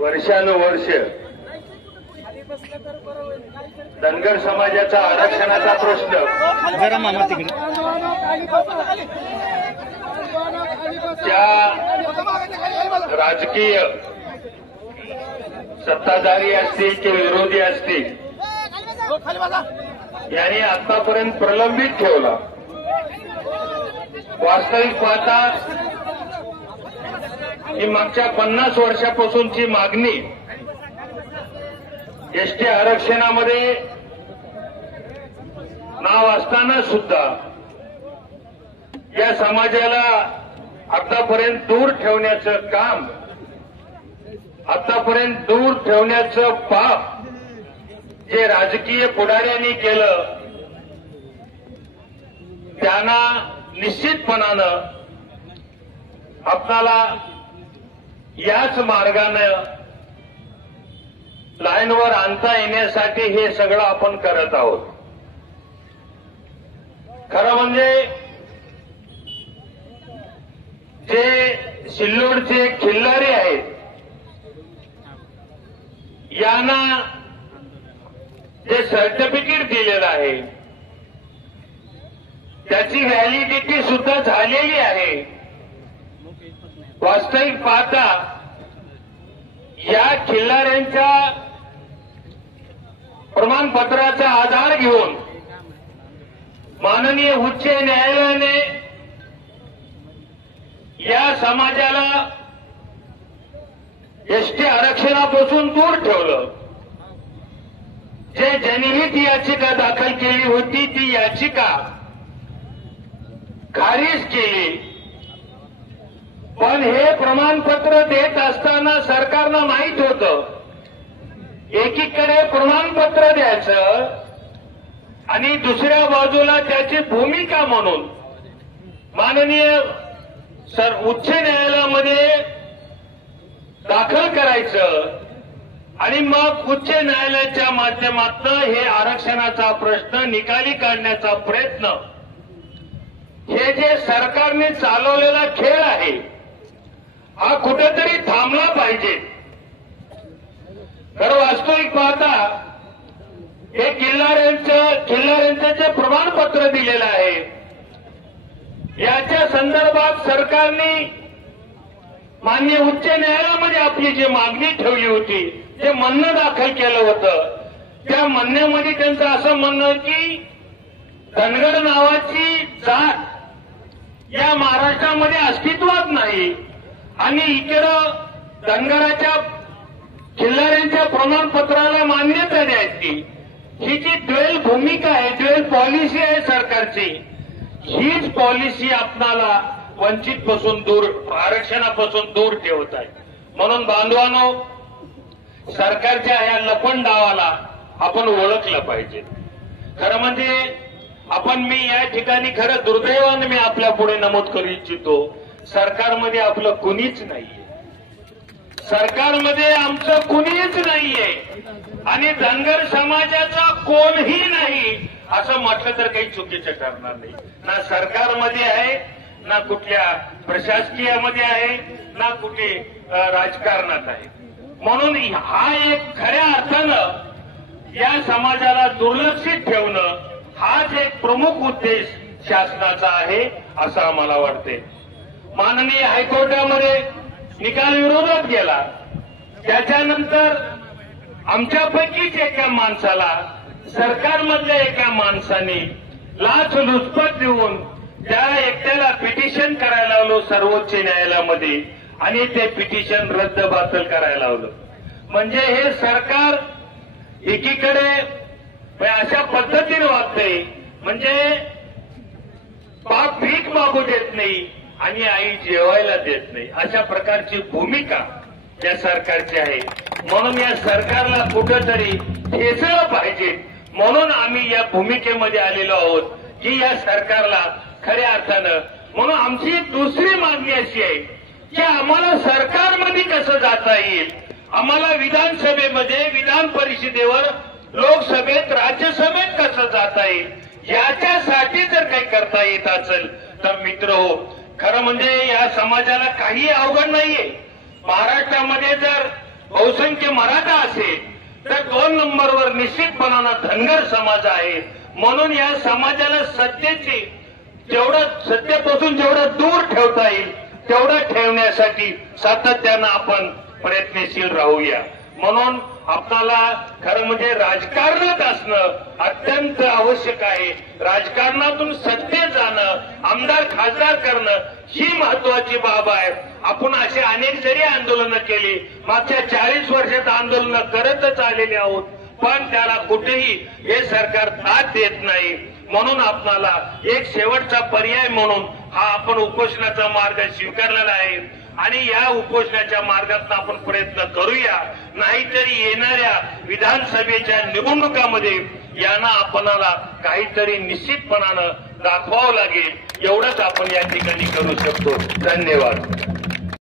वर्षानुवर्ष धनगर समाजाचा आरक्षणाचा प्रश्न ज्या राजकीय सत्ताधारी असतील किंवा विरोधी असतील यांनी आतापर्यंत प्रलंबित ठेवला। वास्तविक पाहता ही मागच्या 50 वर्षापासूनची मागणी एसटी आरक्षणामध्ये नाव असताना सुद्धा या समाजाला आतापर्यंत दूर ठेवण्याचं काम, आतापर्यंत दूर ठेवण्याचं पाप जे राजकीय पुढाऱ्यांनी केलं त्यांना निश्चितपणानं आपल्याला याच मार्गानं लाईनवर आणता येण्यासाठी हे सगळं आपण करत आहोत। खरं म्हणजे जे सिल्लोडचे खिल्लारी आहेत यांना जे सर्टिफिकेट दिलेलं आहे त्याची व्हॅलिडिटी सुद्धा झालेली आहे। वास्तविक पाहता या खिल्लाऱ्यांच्या प्रमाणपत्राचा आधार घेऊन माननीय उच्च न्यायालयाने या समाजाला एसटी आरक्षणापासून दूर ठेवलं। जे जनहित याचिका दाखल केली होती ती याचिका खारिज केली, पण हे प्रमाणपत्र देत असताना सरकारनं माहीत होतं एकीकडे प्रमाणपत्र द्यायचं आणि दुसऱ्या बाजूला त्याची भूमिका म्हणून माननीय उच्च न्यायालयामध्ये दाखल करायचं आणि मग उच्च न्यायालयाच्या माध्यमातून हे आरक्षणाचा प्रश्न निकाली काढण्याचा प्रयत्न, हे जे सरकारने चालवलेला खेळ आहे हा कुठेतरी थांबला पाहिजे। खरं वास्तविक पाहता हे खिल्लाऱ्यांचं जे प्रमाणपत्र दिलेलं आहे याच्या संदर्भात सरकारने माननीय उच्च न्यायालयामध्ये आपली जी मागणी ठेवली होती, जे म्हणणं दाखल केलं होतं, त्या म्हणण्यामध्ये त्यांचं असं म्हणणं की धनगर नावाची जात या महाराष्ट्रामध्ये अस्तित्वात नाही आणि इकडं धनगराच्या खिल्लाऱ्यांच्या प्रमाणपत्राला मान्यता द्यायची, ही जी ड्युएल भूमिका आहे, ड्युएल पॉलिसी आहे सरकारची, हीच पॉलिसी आपणाला वंचितपासून दूर, आरक्षणापासून दूर ठेवत आहे। म्हणून बांधवांनो, सरकारच्या या लपंड डावाला आपण ओळखलं पाहिजे। खरं म्हणजे मी या ठिकाणी खरं दुर्दैवानं मी आपल्या पुढे नमूद करू इच्छितो, सरकारमध्ये आपलं कुणीच नाहीये, सरकारमध्ये आमचं कुणीच नाहीये आणि धनगर समाजाचा कोणही नाही असं म्हटलं तर काही चुकीचं ठरणार नाही। ना सरकारमध्ये आहे, ना कुठल्या प्रशासकीयामध्ये आहे, ना कुठे राजकारणात आहे। म्हणून हा एक खऱ्या अर्थानं या समाजाला दुर्लक्षित ठेवणं हाच एक प्रमुख उद्देश शासनाचा आहे असं आम्हाला वाटते। माननीय हायकोर्टामध्ये निकाल विरोधात गेला, त्याच्यानंतर आमच्यापैकीच एका माणसाला, सरकारमधल्या एका माणसाने लाचलुचपत देऊन त्या एकट्याला पिटिशन करायला लावलं सर्वोच्च न्यायालयामध्ये आणि ते पिटिशन रद्दबातल करायला लावलं। म्हणजे हे सरकार एकीकडे अशा पद्धतीने वागतंय, म्हणजे बाप भीक मागू देत नाही आणि आई जेवायला देत नाही, अशा प्रकारची भूमिका या सरकारची आहे। म्हणून या सरकारला कुठेतरी ठेचलं पाहिजे, म्हणून आम्ही या भूमिकेमध्ये आलेलो आहोत की या सरकारला खऱ्या अर्थानं, म्हणून आमची दुसरी मागणी अशी आहे की आम्हाला सरकारमध्ये कसं जाता येईल, आम्हाला विधानसभेमध्ये, विधान परिषदेवर, लोकसभेत, राज्यसभेत कसं जाता येईल, याच्यासाठी जर काही करता येत असेल तर मित्रहो, खरं म्हणजे या समाजाला काही अवघड नाहीये। महाराष्ट्रामध्ये जर बहुसंख्य मराठा असेल तर 2 नंबरवर निश्चितपणानं धनगर समाज आहे. म्हणून या समाजाला सत्तेपासून जेवढं दूर ठेवता येईल तेवढं ठेवण्यासाठी सातत्यानं आपण प्रयत्नशील राहूया. म्हणून आपल्याला खरं म्हणजे राजकारणात असणं अत्यंत आवश्यक आहे. राजकारणातून सत्तेत जाणं, आमदार खासदार करणं ही महत्वाची बाब आहे. आपण असे अनेक जरी आंदोलनं केली, मागच्या 40 वर्षात आंदोलनं करतच आलेले आहोत, पण त्याला कुठेही हे सरकार साथ देत नाही. म्हणून आपल्याला एक शेवटचा पर्याय म्हणून हा आपण उपोषणाचा मार्ग स्वीकारलेला आहे आणि या उपोषणाच्या मार्गातून आपण प्रयत्न करूया. नाहीतरी येणाऱ्या विधानसभेच्या निवडणुकामध्ये यांना आपणाला काहीतरी निश्चितपणानं दाखवावं लागेल. एवढंच आपण या ठिकाणी करू शकतो. धन्यवाद.